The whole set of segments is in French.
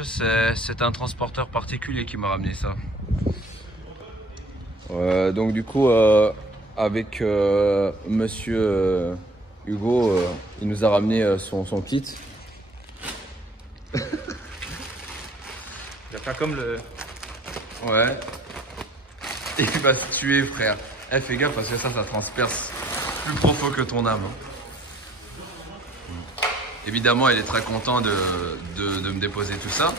je sais, c'est un transporteur particulier qui m'a ramené ça. Donc du coup, avec monsieur Hugo, il nous a ramené son kit. Il va faire comme le... Ouais. Et il va se tuer, frère. Eh, fais gaffe parce que ça transperce plus profond que ton âme. Évidemment, il est très content de me déposer tout ça.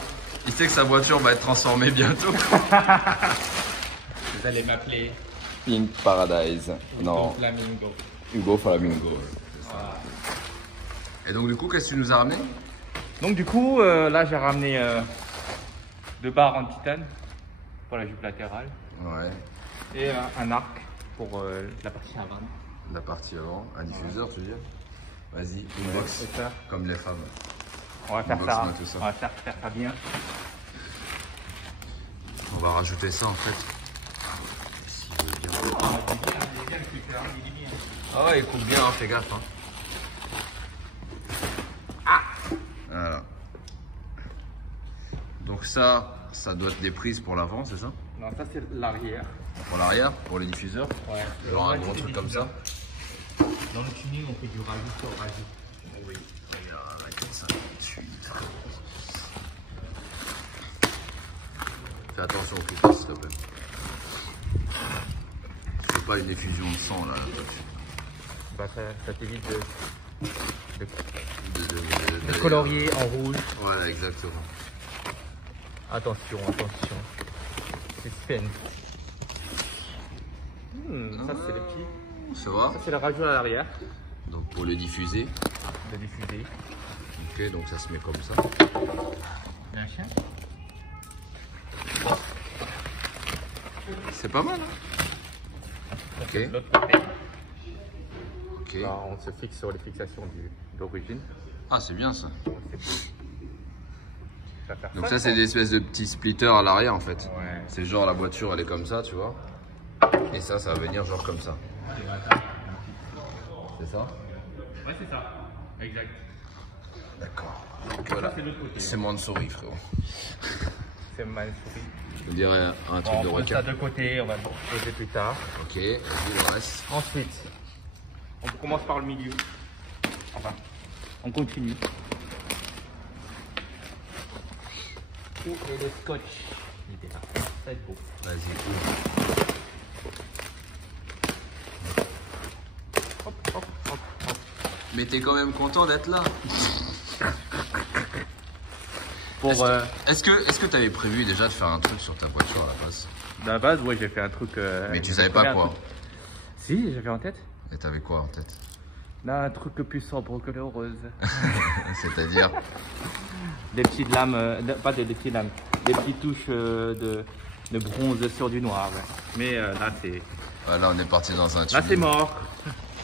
Il sait que sa voiture va être transformée bientôt. Vous allez m'appeler Pink Paradise. Non, Flamingo. Hugo Flamingo. Voilà. Et donc, du coup, qu'est-ce que tu nous as ramené? Donc du coup, là j'ai ramené 2 barres en titane pour la jupe latérale Ouais. et un arc pour la partie avant. La partie avant, un diffuseur, tu veux dire? Vas-y, inbox, C'est ça. comme les femmes. On va faire Inbox, ça. moi, tout ça. On va faire ça bien. On va rajouter ça en fait. S'il veut bien. Ah ouais, il coupe bien, hein, fais gaffe. Hein. Voilà. Donc ça doit être des prises pour l'avant, c'est ça? Non, ça c'est l'arrière. Pour l'arrière, pour les diffuseurs? Ouais. Genre un gros truc comme ça? Dans le tuning, on fait du rajout sur rajout. Oui, regarde, comme ça. Fais attention au clip, s'il te plaît. Fais pas une effusion de sang là. Bah, ça t'évite de De colorier en rouge. Voilà, exactement. Attention. Suspense. Ça c'est le petit. Ça va? Ça c'est le rajout à l'arrière Donc pour le diffuser. de diffuser. Ok, donc ça se met comme ça. Il y a un chien. C'est pas mal, hein? Ok. De l'autre côté. Ok. Là, on se fixe sur les fixations d'origine. Ah, c'est bien ça. Donc Donc ça, c'est des espèces de petits splitters à l'arrière en fait. Ouais. C'est genre la voiture, elle est comme ça, tu vois. Et ça va venir genre comme ça. C'est ça? Ouais, c'est ça. Exact. D'accord. Donc voilà. C'est l'autre côté. C'est moins de souris, frérot. C'est ma souris. Je dirais un truc Bon, de on pose ça requin. de côté, on va le poser plus tard. Ok, vas-y, le reste. Ensuite, on commence par le milieu. Enfin, on continue. Où est le scotch? Il était là. Ça va être beau. Vas-y, ouvre. Hop, hop, hop, hop. Mais t'es quand même content d'être là. Pour Est-ce que t'avais prévu déjà de faire un truc sur ta voiture à la base? de la base, ouais, j'ai fait un truc. Mais tu savais pas quoi? Si, j'avais en tête. Et t'avais quoi en tête? Là, un truc plus sobre que le rose. C'est-à-dire? Des petites lames, pas des petites lames, des petites touches de bronze sur du noir. Ouais. Mais là, c'est. Voilà, on est parti dans un Là, tunnel. c'est mort.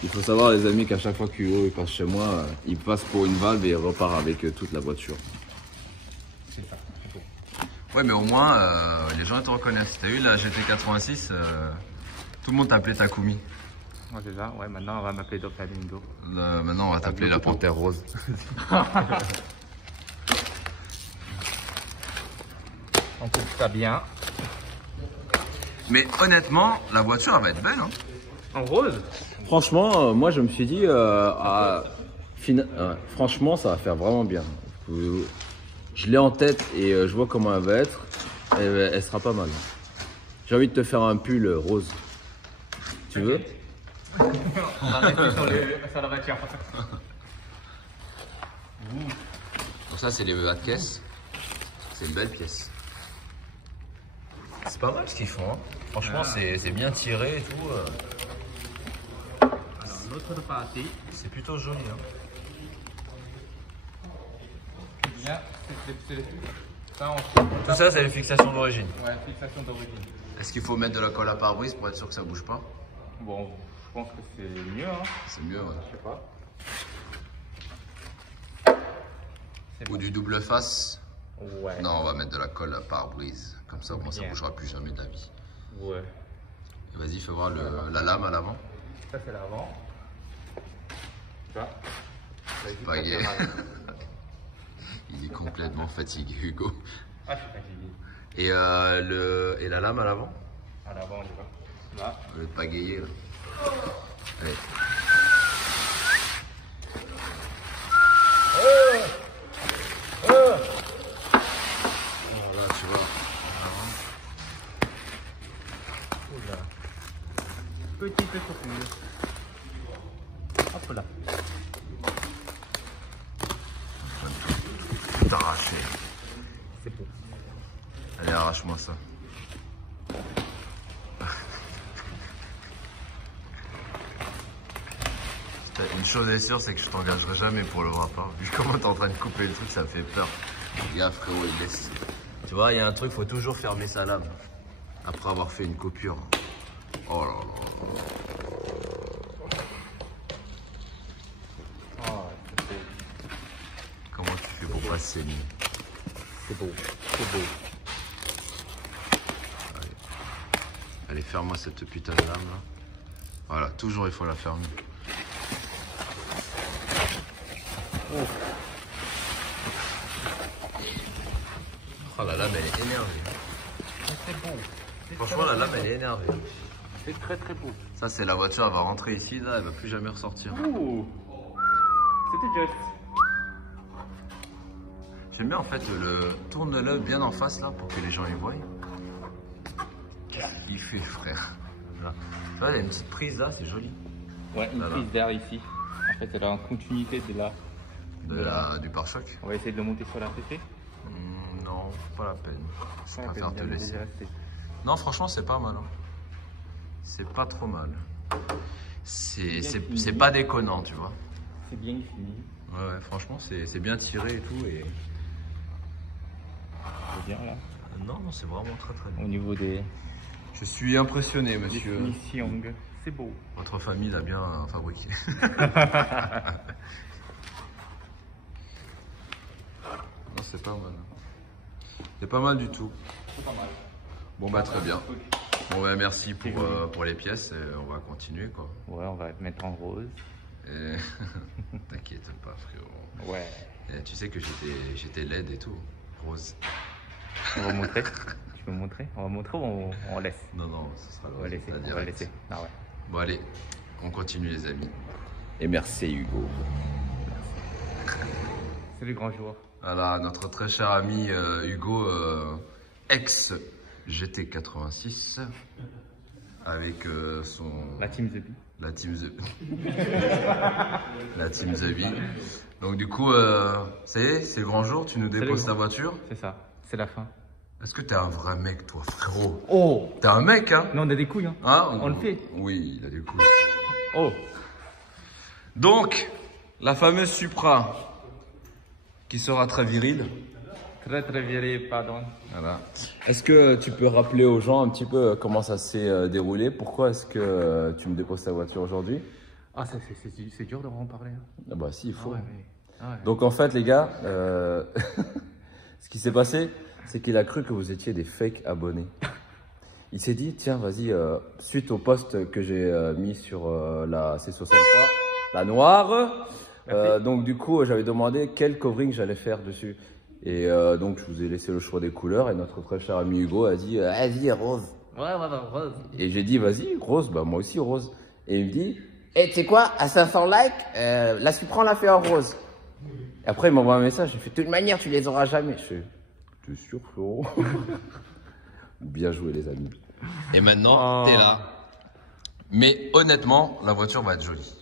Il faut savoir les amis qu'à chaque fois qu'Hugo il passe chez moi, il passe pour une valve et il repart avec toute la voiture. C'est ça. Ouais, mais au moins, les gens te reconnaissent. T'as vu la GT86, tout le monde t'appelait Takumi. Moi, déjà, ouais, maintenant, on va m'appeler Dr. Flamingo. Maintenant, on va t'appeler la Panthère Rose. On coupe ça bien. Mais honnêtement, la voiture, elle va être belle. Hein. En rose? Franchement, moi je me suis dit, franchement ça va faire vraiment bien. Je l'ai en tête et je vois comment elle va être. Elle sera pas mal. J'ai envie de te faire un pull rose. Tu veux? On va rester sur la voiture. Donc ça, c'est les bas de caisse. C'est une belle pièce. C'est pas mal ce qu'ils font. Hein. Franchement, c'est bien tiré et tout. Alors, l'autre partie. C'est plutôt joli. Hein. Bien, ça, Tout ça, c'est les fixations d'origine. Ouais, fixation d'origine. Est-ce qu'il faut mettre de la colle à pare-brise pour être sûr que ça bouge pas? Bon, je pense que c'est mieux, hein. C'est mieux, ouais. Je sais pas. Ou du double face? Ouais. Non, on va mettre de la colle à pare-brise. Comme ça, au moins, ça Bien. bougera plus jamais de la vie. Ouais. Vas-y, fais voir la lame à l'avant. Ça, c'est l'avant. Tu vois? Pas gay. Il est complètement fatigué, Hugo. Ah, je suis fatigué. Et, et la lame à l'avant? À l'avant, on y va. Là. Au lieu de pagayer, là. Allez. Voilà, tu vois. Oula. Petite coupure. Hop là. Tout arraché. C'est beau. Allez, arrache-moi ça. Une chose est sûre, c'est que je t'engagerai jamais pour le bras pas. Vu comment t'es en train de couper le truc, ça me fait peur. Regarde frérot, il laisse. Tu vois, il y a un truc, faut toujours fermer sa lame. Après avoir fait une coupure. Oh là là. Oh, c'est beau. Comment tu fais pour pas saigner? C'est beau. C'est beau. Allez, ferme-moi cette putain de lame là. Voilà, toujours il faut la fermer. Oh, la lame elle est énervée. C'est beau. Franchement la lame elle est énervée. C'est très très beau. Ça c'est la voiture, elle va rentrer ici là, elle va plus jamais ressortir. Ouh. C'était juste. J'aime bien en fait le tourne-le bien en face là pour que les gens les voient. Qu'est-ce qu'il fait frère là. Tu vois il y a une petite prise là, c'est joli. Ouais, une Là, prise d'air ici. En fait, elle est en continuité de là. Du pare-choc. On va essayer de le monter sur la PC. Non, pas la peine. Je Ouais, préfère te bien, laisser. déjà, c'est- Non franchement c'est pas mal. Hein. C'est pas trop mal. C'est pas déconnant tu vois. C'est bien fini. Ouais, franchement c'est bien tiré et tout. Et... C'est bien là. Non, c'est vraiment très très bien. Au niveau des Je suis impressionné monsieur. finitions, c'est beau. Votre famille l'a bien fabriqué. Non, c'est pas mal. C'est pas mal du tout. C'est pas mal. Bon bah très bien. Bon bah merci pour les pièces et on va continuer quoi. Ouais, on va mettre en rose. Et... T'inquiète pas frérot. Ouais. Et tu sais que j'étais laide et tout. Rose. On va montrer. Tu peux montrer? On va montrer ou on laisse? Non, ce sera On va laisser. On va laisser. Ah ouais. Bon allez, on continue les amis. Et merci Hugo. C'est le grand jour. Voilà, notre très cher ami Hugo, ex GT86, avec son... La team The Bee. La team The La team The Bee. Donc du coup, ça y est, c'est le grand jour, tu nous déposes ta voiture. C'est ça, c'est la fin. Est-ce que t'es un vrai mec toi frérot? Oh! T'es un mec hein? Non, on a des couilles hein. Hein On le fait. Oui, il a des couilles. Oh! Donc, la fameuse Supra, qui sera très virile. Très très viril, pardon. Voilà. Est-ce que tu peux rappeler aux gens un petit peu comment ça s'est déroulé? Pourquoi est-ce que tu me déposes ta voiture aujourd'hui? Ah, c'est dur de en parler. Hein. Ah bah si, il faut. Ah ouais, mais... ah ouais. Donc en fait les gars, ce qui s'est passé, c'est qu'il a cru que vous étiez des fake abonnés. Il s'est dit, tiens, vas-y, suite au post que j'ai mis sur la C63, la noire, donc du coup, j'avais demandé quel covering j'allais faire dessus. Et donc, je vous ai laissé le choix des couleurs et notre très cher ami Hugo a dit, vas-y, rose. Ouais, rose. Et j'ai dit, vas-y, rose, bah moi aussi, rose. Et il me dit, tu sais quoi, à 500 likes, la Supra, on l'a fait en rose. Et après, il m'envoie un message, il fait, de toute manière, tu les auras jamais. Je fais, t'es sûr, Florent? Bien joué, les amis. Et maintenant, t'es là. Mais honnêtement, la voiture va être jolie.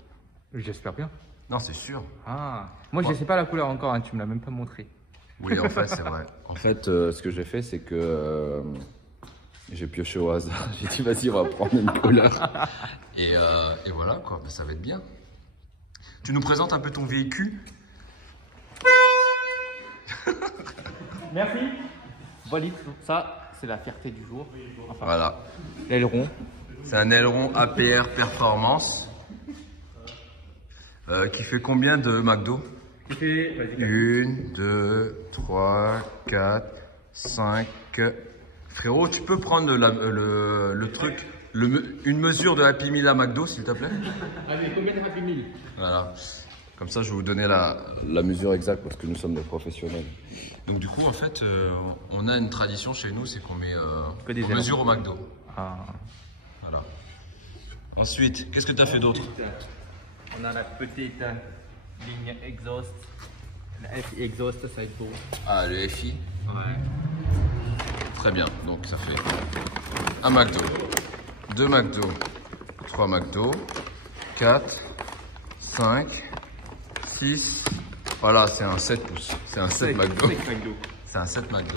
J'espère bien. Non, c'est sûr. Ah, moi, je sais pas la couleur encore, hein, tu me l'as même pas montré. Oui, en fait, c'est vrai. En fait, ce que j'ai fait, c'est que j'ai pioché au hasard. J'ai dit, vas-y, on va prendre une couleur. Et voilà, quoi. Ben, ça va être bien. Tu nous présentes un peu ton véhicule? Merci. Voilà, ça, c'est la fierté du jour. Enfin, Voilà. l'aileron. C'est un aileron APR Performance. Qui fait combien de McDo? Qui fait, vas-y, 1, 2, 3, 4, 5. Frérot, tu peux prendre le truc, une mesure de Happy Meal à McDo, s'il te plaît? allez, combien de Happy Meal? Voilà. Comme ça, je vais vous donner la mesure exacte parce que nous sommes des professionnels. Donc du coup, en fait, on a une tradition chez nous, c'est qu'on met Que des on mesure au McDo. Ah. Voilà. Ensuite, qu'est-ce que tu as fait d'autre? On a la petite ligne exhaust. La FI exhaust, ça va être beau. Ah, le FI. Ouais. Très bien. Donc ça fait un McDo, 2 McDo, 3 McDo, 4, 5, 6. Voilà, c'est un 7 pouces. C'est un 7 McDo. C'est un 7 McDo.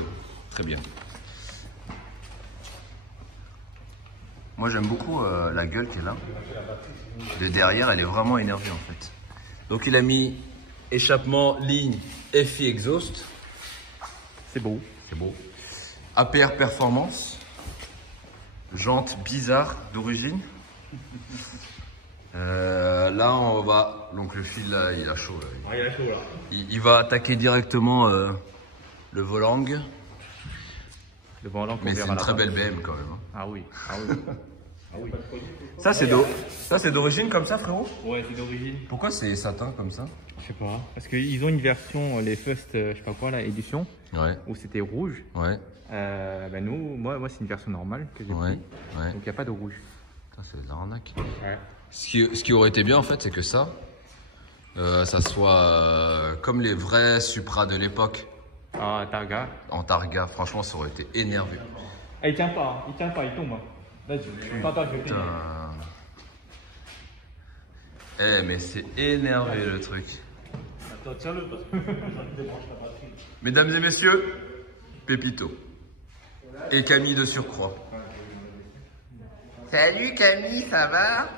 Très bien. Moi, j'aime beaucoup la gueule qui est là. De derrière, elle est vraiment énervée en fait. Donc, il a mis échappement, ligne, FI exhaust. C'est beau. C'est beau. APR performance. Jante bizarre d'origine. Là, on va. Donc, le fil là, il a chaud. Là. Ouais, il a chaud là. Il va attaquer directement le volant. Le volant. Mais c'est une très belle BM quand même. Hein. Ah oui. Ah oui. Ah oui. Ça, c'est d'origine comme ça, frérot? Ouais, c'est d'origine. Pourquoi c'est satin comme ça? Je sais pas. Parce qu'ils ont une version, les First, je sais pas quoi, la édition, Ouais. où c'était rouge. Ouais. Ben nous, moi c'est une version normale que j'ai Ouais. pris. Ouais. Donc il n'y a pas de rouge. Putain, c'est de l'arnaque. Ouais. Ce qui aurait été bien en fait, c'est que ça soit comme les vrais Supra de l'époque Ah, Targa. en Targa. Franchement, ça aurait été énervé. Eh, il tient pas, il tombe. Vas-y, attends, je vais Putain. payer. Eh, mais c'est énervé le truc. Attends, tiens-le parce que je débranche la batterie. Mesdames et messieurs, Pépito. Et Camille de surcroît. Salut Camille, ça va?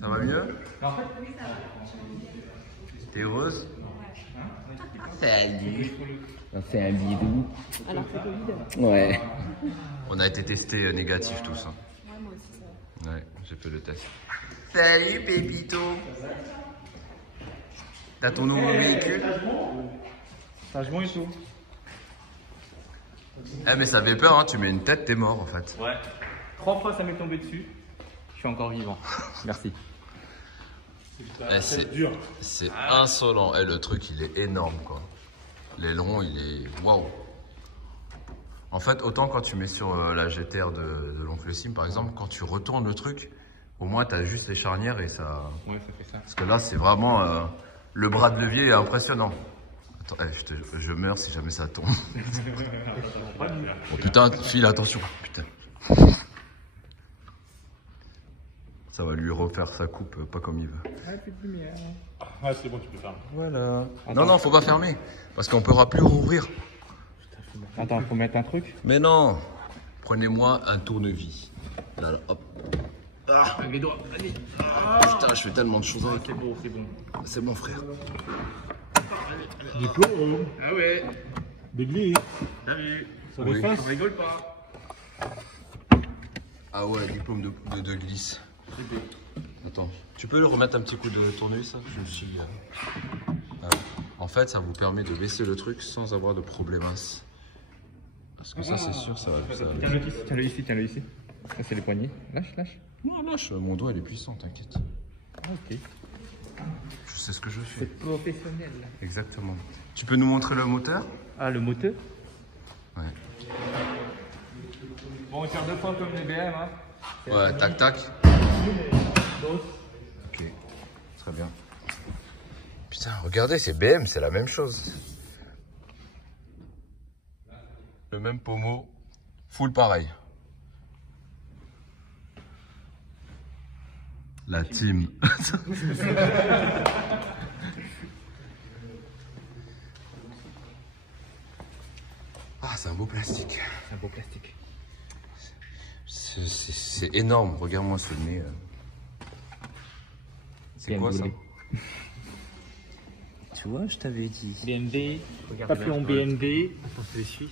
Ça va mieux? T'es heureuse? Salut. On fait un bidou. Alors c'est Covid. Ouais. On a été testés négatifs tous. Hein. Ouais, moi aussi ça. Ouais, j'ai fait le test. Salut Pépito. T'as ton nouveau véhicule? Changement et tout. Eh mais ça fait peur, hein. Tu mets une tête, t'es mort en fait. Ouais. 3 fois ça m'est tombé dessus. Je suis encore vivant. Merci. Eh, c'est insolent. Eh, le truc il est énorme quoi. L'aileron il est waouh. En fait, autant quand tu mets sur la GTR de l'oncle Sim par exemple, quand tu retournes le truc, au moins t'as juste les charnières et ça. Ouais, ça fait ça. Parce que là c'est vraiment le bras de levier est impressionnant. Attends, je meurs si jamais ça tombe. Oh putain, file, attention. Putain. Ça va lui refaire sa coupe pas comme il veut. Ah, c'est bon, tu peux faire. Voilà. Non, non, faut pas fermer. Parce qu'on pourra plus rouvrir. Attends, faut mettre un truc. Mais non. Prenez-moi un tournevis. Là, là, hop. Ah, Avec les doigts, allez. putain, je fais tellement de choses avec. C'est bon, c'est bon. C'est bon, frère. Diplôme, Ah ouais. d'église, T'as vu? sur Oui. les fesses. On rigole pas. Ah ouais, diplôme de glisse. Attends, tu peux le remettre un petit coup de tournevis, ça? Je me suis... En fait, ça vous permet de baisser le truc sans avoir de problémas. Parce que ça, c'est sûr, ça va... Tiens-le ici, tiens-le ici. Ça, c'est les poignets. Lâche, lâche. Non, lâche, mon doigt, il est puissant, t'inquiète. Ah, ok. Je sais ce que je fais. C'est professionnel. Exactement. Tu peux nous montrer le moteur? Ah, le moteur? Ouais. Bon, on tire 2 fois comme les BM, hein. Ouais, tac, tac. Ok, très bien. Putain, regardez, c'est BM, c'est la même chose. Le même pommeau, full pareil. La team. Ah, c'est un beau plastique. C'est un beau plastique. C'est énorme, regarde-moi ce nez. C'est Bien quoi ça? roulé. Tu vois, je t'avais dit. BMW, papillon BMW. Attends, je suis.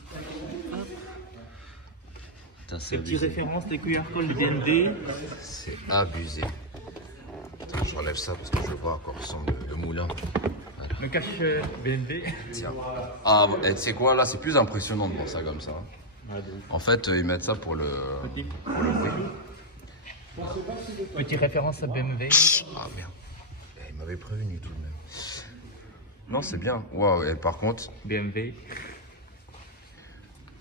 Putain, Les c'est petites abusé. références des QR codes de BMW. C'est abusé. Attends, je relève ça parce que je vois encore son le moulin. Voilà. Le cache BMW. Tiens. Ah, et tu sais quoi, là, c'est plus impressionnant de voir ça comme ça. En fait, ils mettent ça pour le bruit. Petite référence à BMW. Ah merde. Il m'avait prévenu tout de même. Non, c'est bien. Waouh, et par contre, BMW.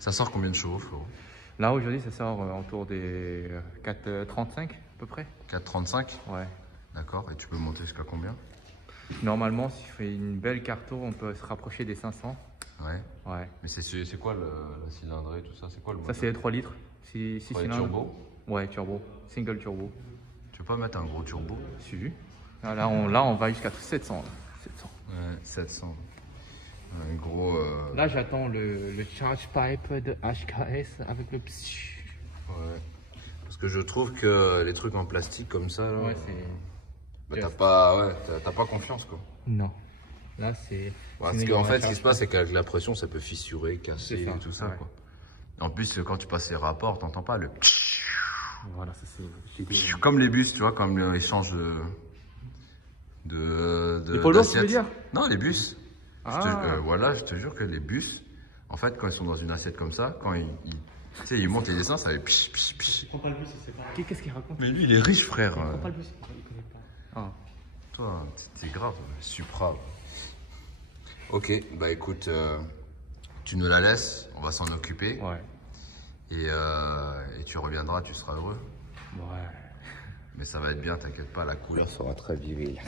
ça sort combien de chevaux, frérot? Là, aujourd'hui, ça sort autour des 4,35 à peu près. 4,35? Ouais. D'accord, et tu peux monter jusqu'à combien? Normalement, si je fais une belle carto, on peut se rapprocher des 500. Ouais. Ouais. Mais c'est quoi la cylindrée, tout ça? C'est quoi le Ça, moteur? c'est 3 litres. 6 cylindres. Turbo? Ouais, turbo. Single turbo. Tu peux pas mettre un gros turbo? Si. Là, on va jusqu'à 700. 700. Ouais, 700. Un gros... Là, j'attends le charge pipe de HKS avec le pssch. Ouais. Parce que je trouve que les trucs en plastique comme ça, là, Ouais, c'est... bah, t'as pas confiance, quoi. Non. Là, c'est... Parce qu'en fait, ce qui se passe, c'est qu'avec la pression, ça peut fissurer, casser ça, et tout ça, ouais. quoi. En plus, quand tu passes les rapports, t'entends pas le... Voilà, ça c'est... Comme les bus, tu vois, comme ils changent Les polos, tu veux dire? Non, les bus. Ah. Voilà, je te jure que les bus, en fait, quand ils sont dans une assiette comme ça, quand tu sais, ils montent et descendent, ça fait piche, piche, piche. Il prend pas le bus, il sait pas. Qu'est-ce qu'il raconte? Mais lui, il est riche, frère. Il prend pas le bus, il connaît pas. Ah. Toi, t'es grave, Supra. Ok, bah écoute, tu nous la laisses, on va s'en occuper. Ouais. Et tu reviendras, tu seras heureux. Ouais. Mais ça va être bien, t'inquiète pas, la couleur sera très virile.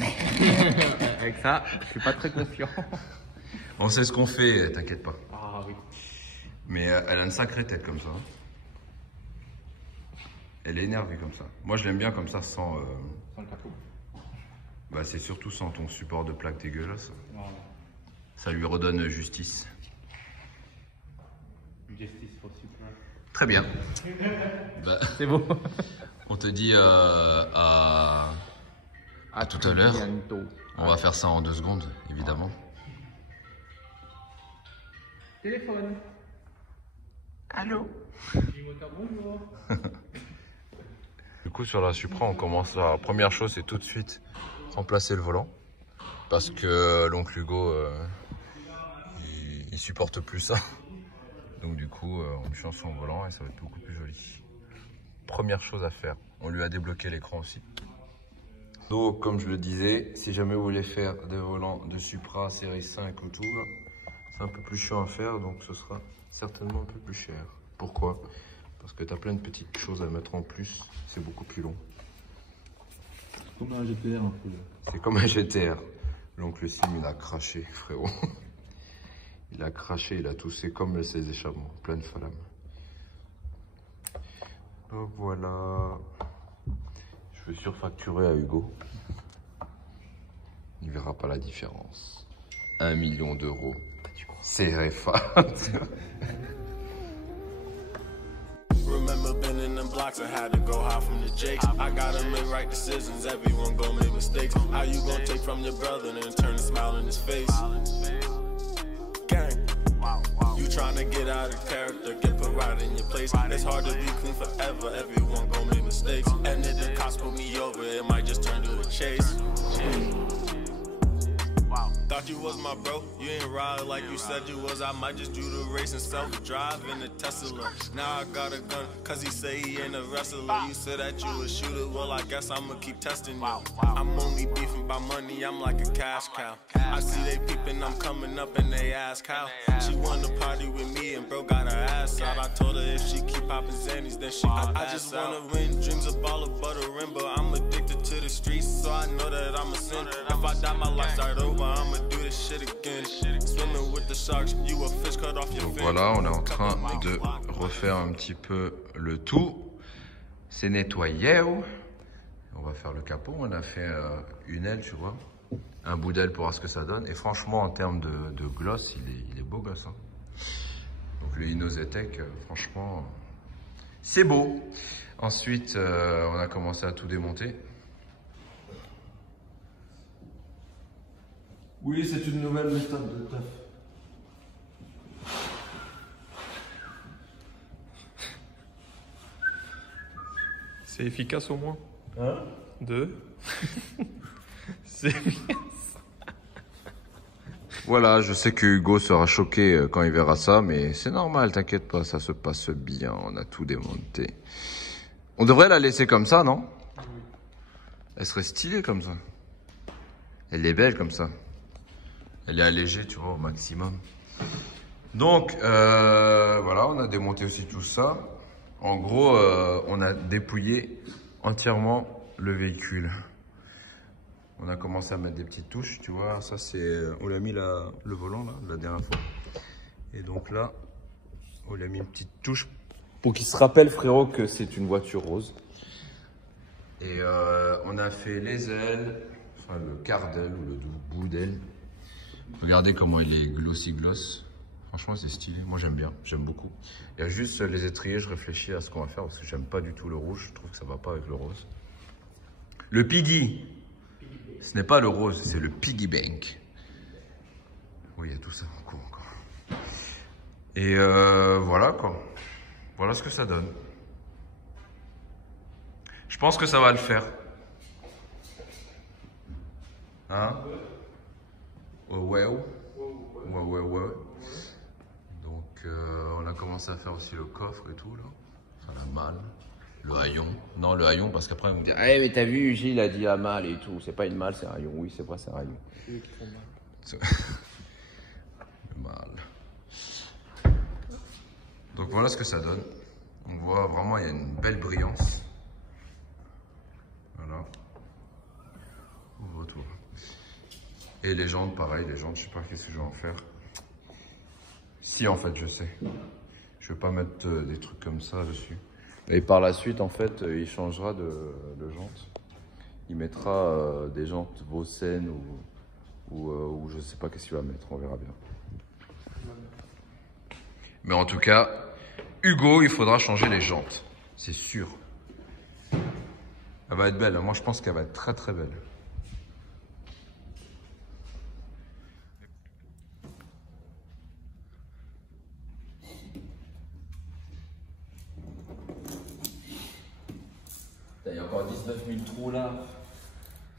Avec ça, je suis pas très confiant. On sait ce qu'on fait, t'inquiète pas. Ah oui. Mais elle a une sacrée tête comme ça. Elle est énervée comme ça. Moi, je l'aime bien comme ça, sans le capot. bah, c'est surtout sans ton support de plaque dégueulasse. Voilà. Ça lui redonne justice. Justice for Supra. Très bien. Bah, C'est beau. on te dit à tout à l'heure. On va faire ça en 2 secondes, évidemment. Téléphone. Allô? Bonjour. Du coup, sur la Supra, on commence la première chose, c'est tout de suite remplacer le volant. Parce que l'oncle Hugo, il supporte plus ça. Donc du coup, on lui change son volant et ça va être beaucoup plus joli. Première chose à faire, on lui a débloqué l'écran aussi. Donc, comme je le disais, si jamais vous voulez faire des volants de Supra, série 5 ou tout, c'est un peu plus chiant à faire, donc ce sera certainement un peu plus cher. Pourquoi? Parce que tu as plein de petites choses à mettre en plus, c'est beaucoup plus long. Comme un GTR un peu. C'est comme un GTR. L'oncle Sim, il a craché, frérot. Il a craché, il a toussé comme ses échappements, plein de flammes. Donc voilà. Je vais surfacturer à Hugo. Il verra pas la différence. 1 million d'euros. CRFA. Remember been in them blocks, I had to go hide from the jakes. I gotta make right decisions, everyone gon' make mistakes. How you gon' take from your brother and turn a smile in his face? Gang, you tryna get out of character, get put right in your place. It's hard to be clean forever, everyone gon' make mistakes. And if the cops pull me over, it might just turn to a chase. Thought you was my bro, you ain't ride like you said you was. I might just do the race and self-drive in the Tesla. Now I got a gun, cause he say he ain't a wrestler. You said that you a shooter, well I guess I'ma keep testing you. I'm only beefing by money, I'm like a cash cow. I see they peeping, I'm coming up and they ask how. She wanna party with me and bro got her ass out. I told her if she keep popping Xannies, then she gon' pass out. I just wanna win, dreams of all of buttering, but I'm addicted to the streets, so I know that I'm a sinner. If I die, my life start over, I'ma do this shit again. Swimming with the sharks, you a fish cut off your fin. Donc voilà, on est en train de refaire un petit peu le tout. C'est nettoyé. On va faire le capot. On a fait une aile, tu vois. Un bout d'aile pour voir ce que ça donne. Et franchement, en termes de gloss, il est beau gosse. Hein. Donc le Inozetec, franchement, c'est beau. Ensuite, on a commencé à tout démonter. Oui, c'est une nouvelle méthode de teuf. C'est efficace au moins. Hein? 2. C'est efficace. Voilà, je sais que Hugo sera choqué quand il verra ça, mais c'est normal, t'inquiète pas, ça se passe bien, on a tout démonté. On devrait la laisser comme ça, non? Elle serait stylée comme ça. Elle est belle comme ça. Elle est allégée, tu vois, au maximum. Donc, voilà, on a démonté aussi tout ça. En gros, on a dépouillé entièrement le véhicule. On a commencé à mettre des petites touches, tu vois. Ça, c'est... On a mis le volant, là, la dernière fois. Et donc là, on a mis une petite touche Pour qu'il se rappelle, frérot, que c'est une voiture rose. Et on a fait les ailes, enfin le quart d'aile ou le bout d'aile. Regardez comment il est glossy gloss. Franchement, c'est stylé. Moi, j'aime bien, j'aime beaucoup. Il y a juste les étriers, je réfléchis à ce qu'on va faire parce que j'aime pas du tout le rouge. Je trouve que ça va pas avec le rose. Le piggy. Ce n'est pas le rose, c'est le piggy bank. Oui, il y a tout ça en cours encore. Et voilà quoi. Voilà ce que ça donne. Je pense que ça va le faire. Hein? Ouais. Donc on a commencé à faire aussi le coffre et tout là. Enfin la malle. Le haillon. Non, le haillon parce qu'après on me dit Eh mais t'as vu, Gilles a dit à malle et tout. C'est pas une malle, c'est un rayon. Oui, c'est vrai, c'est un rayon. le mal. Donc voilà ce que ça donne. On voit vraiment il y a une belle brillance. Voilà. Ouvre-toi. Et les jantes, pareil, les jantes, je sais pas qu'est-ce que je vais en faire. Si en fait je sais. Je vais pas mettre des trucs comme ça dessus. Et par la suite, en fait, il changera de jantes. Il mettra des jantes Vossen ou je sais pas qu'est-ce qu'il va mettre, on verra bien. Mais en tout cas, Hugo, il faudra changer les jantes. C'est sûr. Elle va être belle. Moi, je pense qu'elle va être très très belle. Il y a encore 19 000 trous là.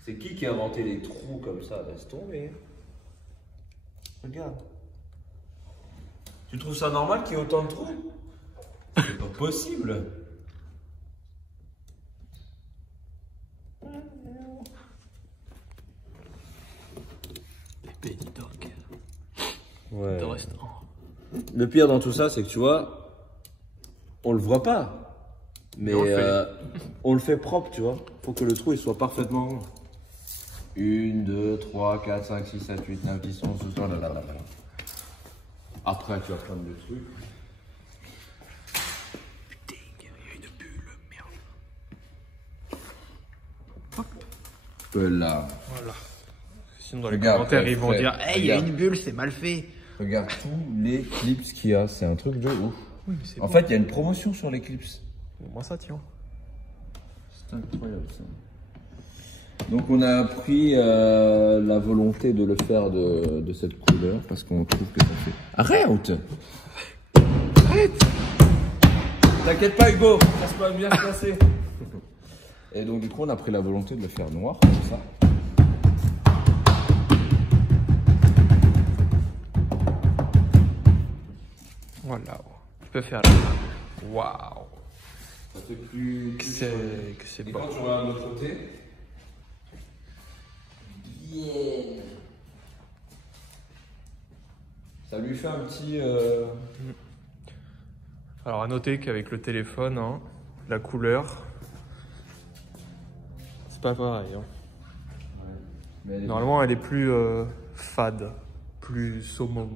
C'est qui a inventé les trous comme ça? Laisse tomber. Regarde. Tu trouves ça normal qu'il y ait autant de trous? C'est pas possible. Bébé Doc. Ouais. De restaurant. Le pire dans tout ça, c'est que tu vois, on le voit pas. Mais on le fait propre, tu vois. Faut que le trou il soit parfaitement rond. 1, 2, 3, 4, 5, 6, 7, 8, 9, 10, 11, 12, là. Après, tu vas prendre le truc. Putain, il y a une bulle, merde. Là. Voilà. Sinon, dans les Regarde, commentaires, ils vont Fred, dire hey, il y a regarde. une bulle, c'est mal fait. Regarde tous les clips qu'il y a. C'est un truc de ouf. Oui, mais c'est En fait, il y a une promotion sur les clips. moi ça, tiens. C'est incroyable ça. Donc on a pris la volonté de le faire de cette couleur parce qu'on trouve que ça fait... Arrête! Arrête! T'inquiète pas Hugo, ça se va bien se passer. Et donc du coup on a pris la volonté de le faire noir comme ça. Voilà. Tu peux faire là. Waouh. Ça fait plus... Que c'est Et bon. quand tu regardes de l'autre côté... Yeah. Ça lui fait un petit... Alors à noter qu'avec le téléphone, hein, la couleur, c'est pas pareil. Hein. Mais elle est- Normalement, elle est plus fade, plus saumon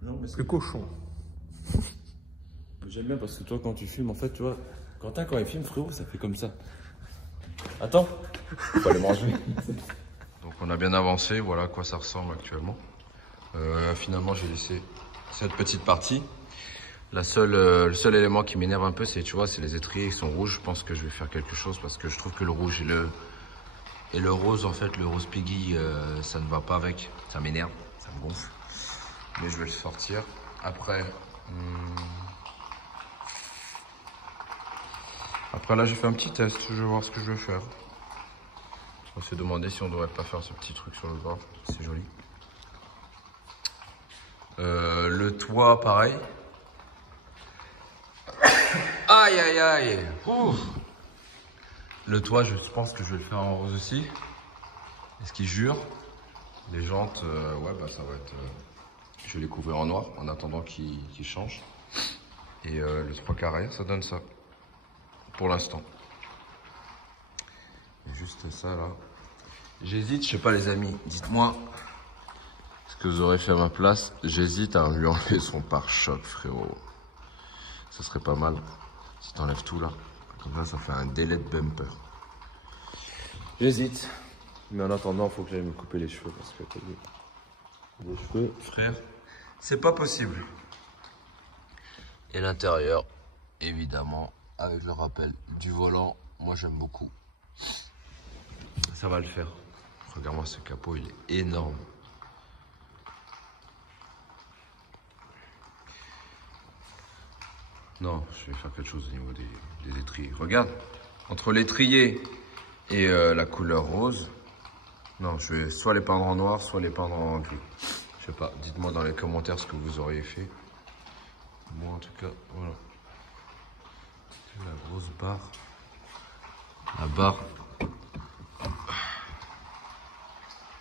Non, mais que cochon. j'aime bien parce que toi quand tu filmes en fait tu vois Quentin quand il filme frérot ça fait comme ça. Attends, faut pas les manger. Donc on a bien avancé, voilà à quoi ça ressemble actuellement. Finalement j'ai laissé cette petite partie. Le seul élément qui m'énerve un peu c'est tu vois c'est les étriers qui sont rouges. Je pense que je vais faire quelque chose parce que je trouve que le rouge et le rose en fait le rose piggy ça ne va pas avec. Ça m'énerve, ça me gonfle. Mais je vais le sortir. Après là j'ai fait un petit test, je vais voir ce que je vais faire. On va se demander si on devrait pas faire ce petit truc sur le bord, c'est joli. Le toit pareil. Aïe aïe aïe. Ouh. Le toit, je pense que je vais le faire en rose aussi. Est-ce qu'il jure? Les jantes, ouais, bah ça va être... je vais les couvrir en noir en attendant qu'ils changent. Et le 3/4 arrière, ça donne ça. Pour l'instant. Et juste ça là. J'hésite, je sais pas les amis, dites-moi ce que vous aurez fait à ma place. J'hésite à lui enlever son pare-choc, frérot. Ça serait pas mal si t'enlèves tout là. Comme ça, ça fait un délai de bumper. J'hésite. Mais en attendant, il faut que j'aille me couper les cheveux parce que les cheveux. Frère, c'est pas possible. Et l'intérieur, évidemment, avec le rappel du volant, moi j'aime beaucoup. Ça va le faire. Regarde-moi ce capot, il est énorme. Non, je vais faire quelque chose au niveau des étriers. Regarde, entre l'étrier et la couleur rose, non, je vais soit les peindre en noir, soit les peindre en gris. Je sais pas, dites-moi dans les commentaires ce que vous auriez fait. Moi en tout cas, voilà. La grosse barre. La barre.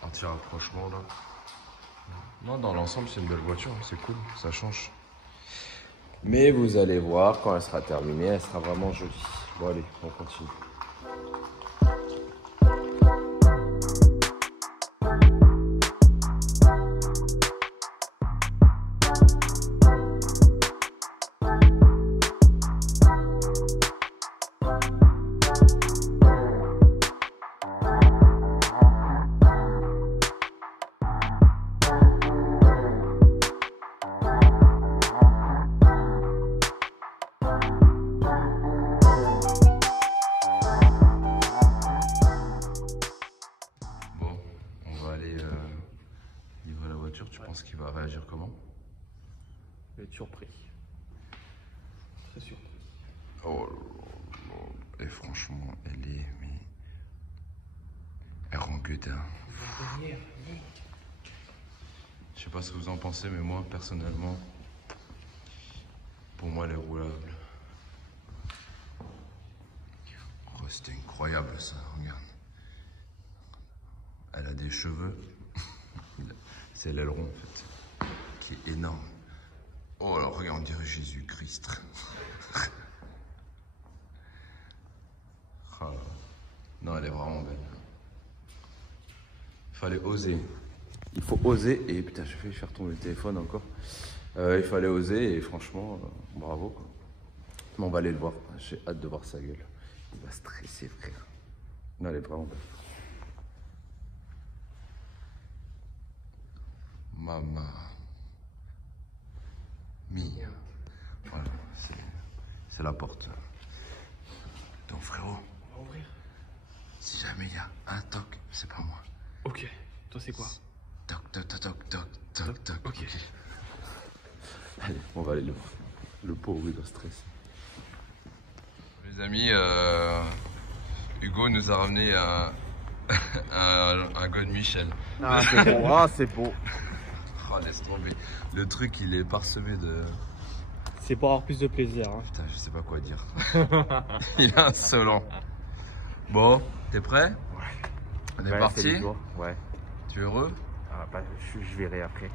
Anti-rapprochement là. Non, dans l'ensemble c'est une belle voiture, c'est cool, ça change. Mais vous allez voir, quand elle sera terminée, elle sera vraiment jolie. Bon allez, on continue. Tu penses qu'il va réagir comment? Je vais être surpris. Très surpris. Oh, et franchement, elle est... Mais... elle rend que d'un. Je sais pas ce que vous en pensez, mais moi, personnellement, pour moi, elle est roulable. Oh, c'était incroyable, ça, regarde. Elle a des cheveux. C'est l'aileron, en fait, qui est énorme. Oh, alors, regarde, on dirait Jésus-Christ. Oh, non, elle est vraiment belle. Il fallait oser. Il faut oser, et putain, j'ai failli faire tomber le téléphone encore. Il fallait oser, et franchement, bravo, quoi. Mais on va aller le voir, j'ai hâte de voir sa gueule. Il va stresser, frère. Non, elle est vraiment belle. Mamma mia. Voilà, c'est la porte. Donc frérot, On va ouvrir. si jamais il y a un toc, c'est pas moi. Ok. Toi, c'est quoi? Toc, toc, toc, toc, toc, toc, toc. Ok. Allez, on va aller le voir. Le pauvre, il doit stresser. Les amis, Hugo nous a ramené un God Michel. Ah, c'est beau. Ah, c'est beau. Oh, laisse tomber. Le truc, il est parsemé de... C'est pour avoir plus de plaisir. Hein. Putain, je sais pas quoi dire. Il est insolent. Bon, t'es prêt? Ouais. On est parti? Ouais. Tu es heureux? Ah, bah, je verrai après.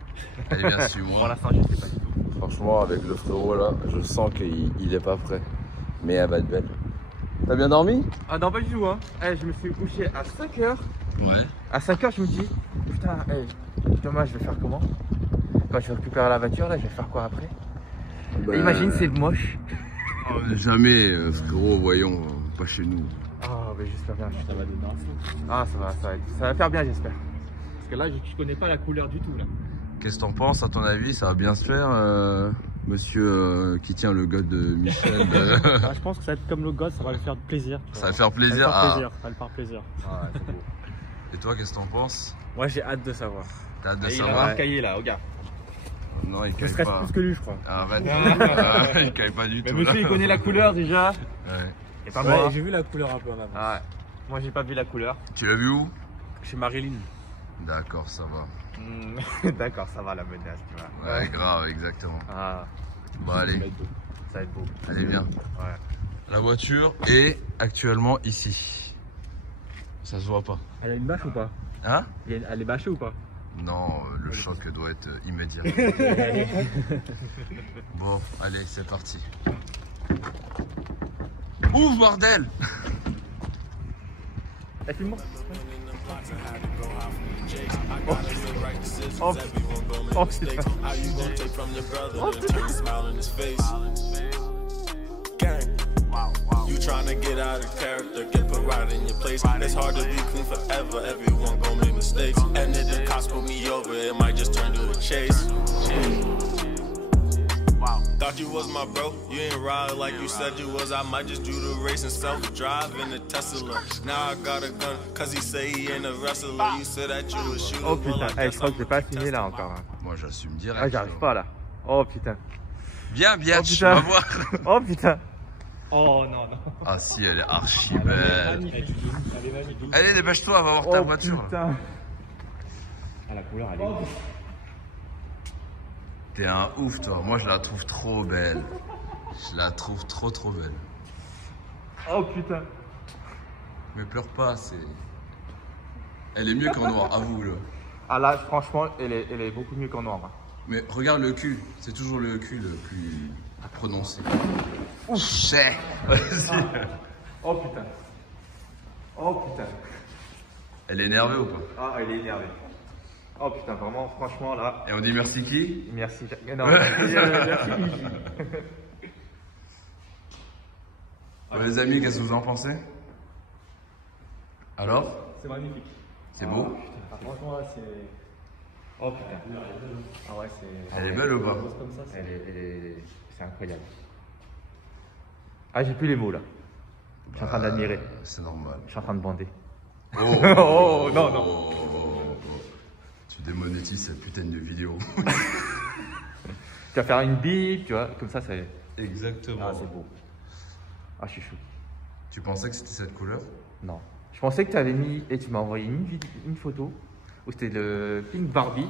Allez, bien, suis-moi. Pour l'instant, je sais pas du tout. Franchement, avec le frérot là, je sens qu'il est pas prêt. Mais elle va être belle. T'as bien dormi? Ah non, pas du tout. Hein. Je me suis couché à 5h. Ouais. À 5h, je me dis, putain, dommage, je vais faire comment? Quand je vais récupérer la voiture, là, je vais faire quoi après? Bah, Imagine, c'est moche. Oh, jamais, frérot, voyons, pas chez nous. Ah, mais j'espère bien. Ça va donner un fou. Ah, ça va faire bien, j'espère. Parce que là, je connais pas la couleur du tout, là. Qu'est-ce que t'en penses, à ton avis? Ça va bien se faire, monsieur qui tient le god de Michel? Ah, je pense que ça va être comme le god, ça va lui faire plaisir. Ça va faire plaisir. Ça va lui faire plaisir. Ah, ouais, c'est beau. Et toi, qu'est-ce que t'en penses? Moi, j'ai hâte de savoir. T'as hâte de Et il a savoir? un cahier, là, regarde. Non, il Je caille stresse pas. plus que lui, je crois. Arrête. Il caille pas du Mais tout. monsieur, là. il connaît la couleur, déjà. Ouais. Et pas Ouais, moi. j'ai vu la couleur un peu en avant. Ah, ouais. Moi, j'ai pas vu la couleur. Tu l'as vu où? Chez Marilyn. D'accord, ça va. D'accord, ça va, la menace, tu vois. Ouais, grave, exactement. Ah, Bon, allez, ça va être beau. allez, viens. Ouais. La voiture est actuellement ici. Ça se voit pas. Elle a une bâche ou pas? Hein? Elle est bâchée ou pas? Non, le choc doit être immédiat. Bon, allez, c'est parti. Ouvre, bordel! Eh, filme-moi. Oh putain. You tryna get out of character, get put right in your place. It's hard to be clean forever, everyone gon' make mistakes. And if the cops pull me over, it might just turn to a chase. Thought you was my bro, you ain't ride like you said you was. I might just do the race and self-drive in a Tesla. Now I got a gun, cause he say he ain't a wrestler. You said that you was shooter. Oh putain, je crois que j'ai pas fini là encore. Hein. Moi, j'assume direct. Ah, j'arrive pas là. Oh putain. Bien, bien, Oh, tu putain. vas voir. Oh putain. Oh non, non. Ah si, elle est archi belle. Magnifique. Elle est magnifique. Allez, dépêche-toi, va voir ta Oh voiture. putain. Ah, la couleur, elle est ouf. T'es un ouf, toi. Moi, je la trouve trop belle. Je la trouve trop belle. Oh putain. Mais pleure pas, c'est... Elle est mieux qu'en noir, avoue-le. Ah là, franchement, elle est beaucoup mieux qu'en noir. Hein. Mais regarde le cul, c'est toujours le cul le plus prononcé. J'ai. Oh putain. Oh putain. Elle est énervée ou pas? Ah, elle est énervée. Oh putain, vraiment, franchement là. Et on dit merci qui? Merci. Non, merci Iji. Bon, les amis, qu'est-ce que vous en pensez? Alors? C'est magnifique. C'est beau? Ah, franchement, là, c'est. Oh putain. Ah ouais, c'est. Elle est belle ou pas? Comme ça, c'est. C'est incroyable. Ah, j'ai plus les mots là. Je suis en train d'admirer. C'est normal. Je suis en train de bander. Oh, non, non. Tu démonétises cette putain de vidéo. Tu vas faire une bip, tu vois, comme ça c'est. Exactement. Ah, c'est beau. Ah, je suis chou. Tu pensais que c'était cette couleur? Non. Je pensais que tu avais mis et tu m'as envoyé une photo où c'était le Pink Barbie.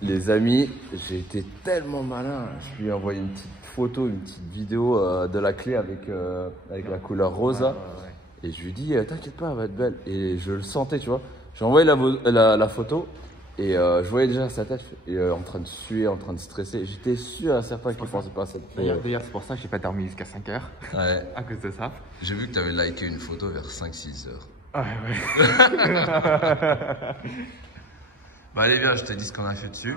Les amis, j'ai été tellement malin. Je lui ai envoyé une petite photo, une petite vidéo de la clé avec la couleur rosa. Ouais. Et je lui dis, t'inquiète pas, elle va être belle. Et je le sentais, tu vois. J'ai envoyé la photo et je voyais déjà sa tête en train de suer, en train de stresser. J'étais sûr et certain qu'il pensait pas à cette clé. D'ailleurs, c'est pour ça que j'ai pas dormi jusqu'à 5 heures. Ouais. À cause de ça. J'ai vu que tu avais liké une photo vers 5-6 heures. Ah ouais. Bah allez viens, je te dis ce qu'on a fait dessus.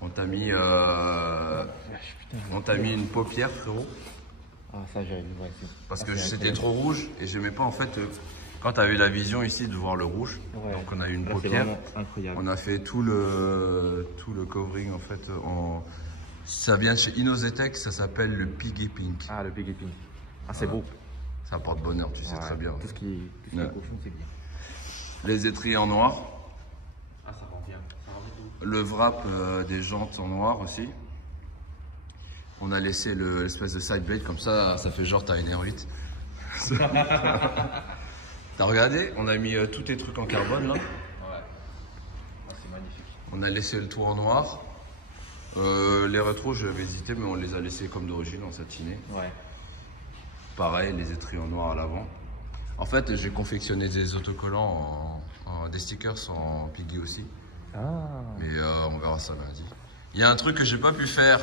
On t'a mis une paupière, frérot. Ah ça j'avais vu, ouais. Parce que c'était trop rouge et j'aimais pas en fait quand t'as eu la vision ici de voir le rouge. Ouais. Donc on a eu une Là, paupière. c'est incroyable. On a fait tout le covering en fait ça vient de chez Inozetech, ça s'appelle le Piggy Pink. Ah le Piggy Pink. Ah c'est beau. Ça apporte bonheur, tu sais très bien. Tout ce qui est Ouais. cochon c'est bien. Les étriers en noir. Ah ça rend bien. Le wrap des jantes en noir aussi. On a laissé l'espèce de side blade comme ça fait genre t'as une R8. T'as regardé? On a mis tous tes trucs en carbone là. Ouais. Ah, c'est magnifique. On a laissé le toit en noir. Les rétros j'avais hésité mais on les a laissés comme d'origine en satiné. Ouais. Pareil, les étriers en noir à l'avant. En fait j'ai confectionné des autocollants, des stickers en Piggy aussi. Ah. Mais on verra ça lundi. Il y a un truc que j'ai pas pu faire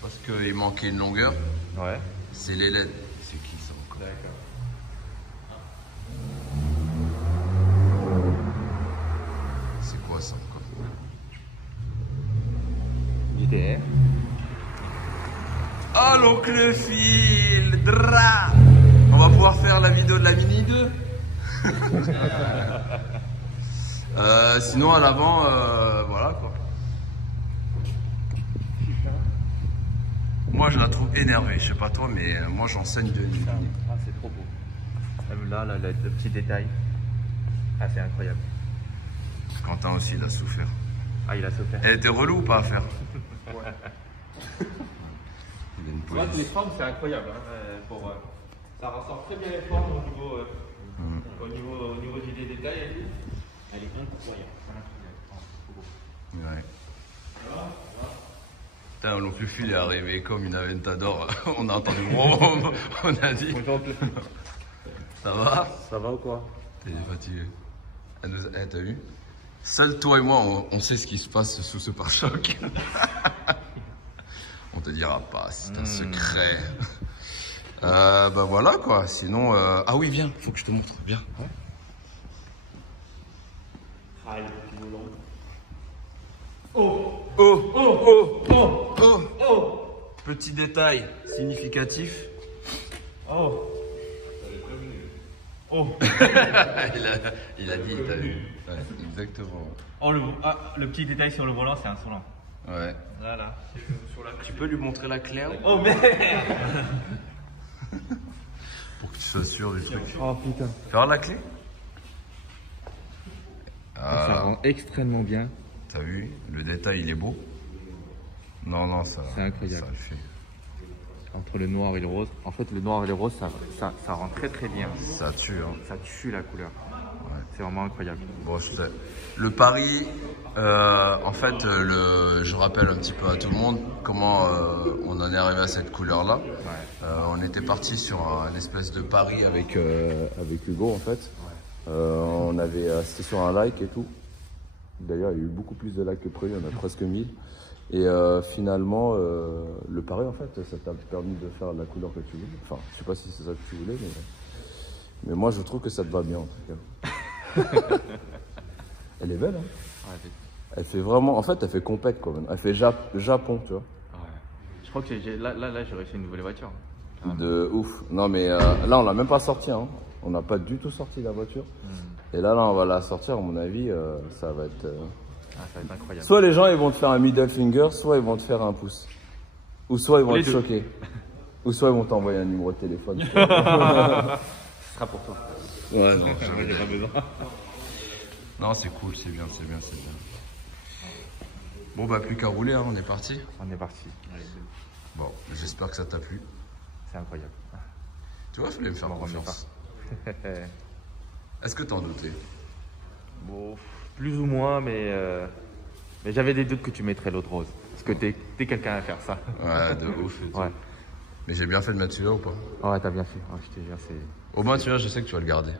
parce qu'il manquait une longueur. Ouais. C'est les LED. C'est qui ça encore? D'accord. C'est quoi ça encore? JDR. Oh l'oncle Phil, dra. On va pouvoir faire la vidéo de la Mini 2. Sinon à l'avant, voilà quoi. Moi je la trouve énervée, je sais pas toi mais moi j'enseigne de nuit. Ah c'est trop beau. Même là, le petit détail. Ah c'est incroyable. Quentin aussi il a souffert. Ah il a souffert. Elle était relou ou pas à faire? Ouais. Il a une Tu vois, police. les formes c'est incroyable. Hein, ça ressort très bien les formes au niveau des détails et tout. Elle est incroyable. Ouais. Putain, l'oncle Phil est arrivé comme une Aventador. On a entendu vroom, on a dit. Ça va? Ça va ou quoi? T'es fatigué. T'as vu? Seul toi et moi, on sait ce qui se passe sous ce pare-choc. On te dira pas, c'est un secret. Bah voilà quoi, sinon... Ah oui, viens, faut que je te montre, viens. Ouais. Ah, le petit volant. Oh. Petit détail significatif. Oh. il a dit, t'as vu. Ouais, exactement. Oh, le petit détail sur le volant, c'est insolent. Ouais. Voilà. Tu peux lui montrer la clé? Oh merde. Pour que tu sois sûr du truc. Oh putain. Faire la clé? Ça rend extrêmement bien. T'as vu? Le détail, il est beau. Non, ça... C'est incroyable. Ça le fait. Entre le noir et le rose. En fait, le noir et le rose, ça rend très très bien. Ça tue, hein. Ça tue la couleur. Ouais. C'est vraiment incroyable. Bon, je sais. Le pari, en fait, je rappelle un petit peu à tout le monde comment on en est arrivé à cette couleur-là. Ouais. On était parti sur un espèce de pari avec Hugo, en fait. C'était sur un like et tout. D'ailleurs, il y a eu beaucoup plus de likes que prévu, il y en a presque 1000. Et finalement, le pari, en fait, ça t'a permis de faire la couleur que tu voulais. Enfin, je sais pas si c'est ça que tu voulais, mais moi, je trouve que ça te va bien, en tout cas. Elle est belle, hein. Ouais, elle fait vraiment... En fait, elle fait compète, quand même. Elle fait Japon, tu vois. ouais. Je crois que là j'aurais fait une nouvelle voiture. De ouf. Non, mais là, on l'a même pas sorti, hein. On n'a pas du tout sorti la voiture. Et là, on va la sortir, à mon avis, ça va être... Ça va être incroyable. Soit les gens ils vont te faire un middle finger, soit ils vont te faire un pouce. Ou soit ils vont te choquer. Ou soit ils vont t'envoyer un numéro de téléphone. Ce sera pour toi. Ouais, non, J'ai pas besoin. non, c'est cool, c'est bien. Bon, bah, plus qu'à rouler, hein, on est parti. On est parti. Bon, j'espère que ça t'a plu. C'est incroyable. Tu vois, il fallait me faire confiance. Est-ce que t'en doutais? Bon, plus ou moins, mais j'avais des doutes que tu mettrais l'autre rose. Parce que t'es quelqu'un à faire ça. Ouais, de ouf. Et tout. Ouais. Mais j'ai bien fait de mettre celui-là ou pas? Ouais, t'as bien fait. Ouais, je te jure, Au moins, tu vois, je sais que tu vas le garder.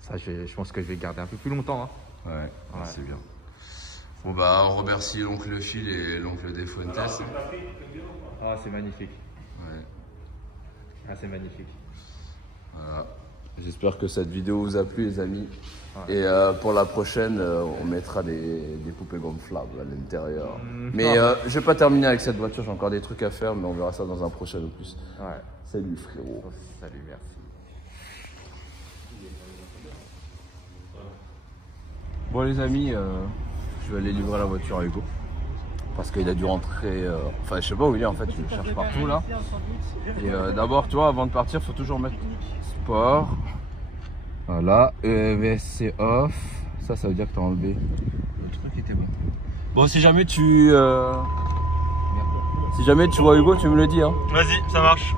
ça, je pense que je vais le garder un peu plus longtemps. Hein. Ouais. C'est bien. Bon, bah, on remercie l'oncle Phil et l'oncle Des Fuentes. Ah, c'est magnifique. Ouais. Ah, c'est magnifique. Voilà. J'espère que cette vidéo vous a plu, les amis. Ouais. Et pour la prochaine, on mettra des poupées gonflables à l'intérieur. Mais je vais pas terminer avec cette voiture, j'ai encore des trucs à faire, mais on verra ça dans un prochain opus. Ouais. Salut frérot. Salut, merci. Bon les amis, je vais aller livrer la voiture à Hugo. Parce qu'il a dû rentrer, enfin je sais pas où il est en fait, je le cherche partout là. Et d'abord, tu vois, avant de partir, faut toujours mettre sport. Voilà, EVSC off. Ça veut dire que t'as enlevé. Le truc était bon. Bon, si jamais tu vois Hugo, tu me le dis. Hein. Vas-y, ça marche.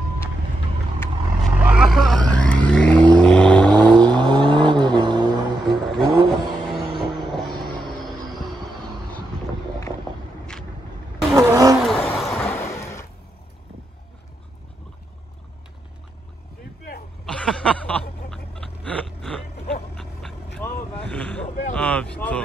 Ah putain.